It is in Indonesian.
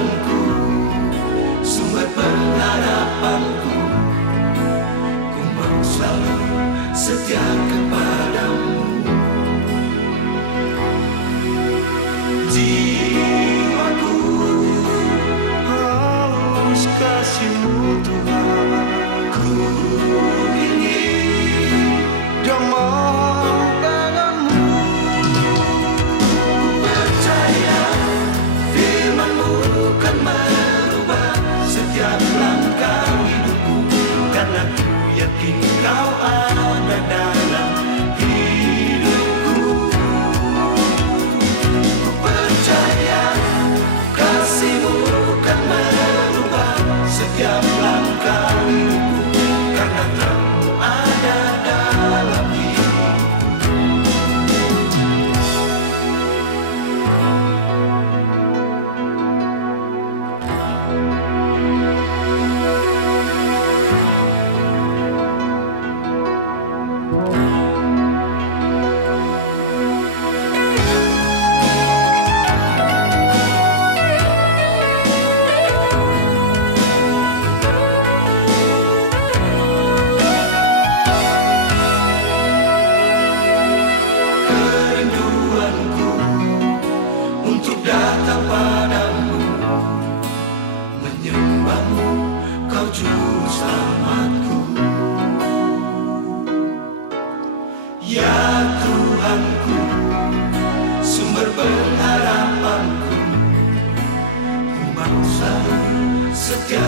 rinduanku, sumber pengharapanku. Ku mau selalu setia kepadamu. Jiwaku haus kasih-Mu Tuhan. Ku ingin jemaah tangan-Mu. Ku percaya firman-Mu kan merubah setiap langkah hidupku, karena ku yakin Kau ada dalam hidupku. Ku percaya kasih-Mu kan merubah setiap langkah hidupku, karena Kau ada dalam hidupku. Kerinduanku untuk datang padamu, menyembah-Mu, Kau juru selamatku. Ya Tuhanku, sumber pengharapanku, ku mau selalu setia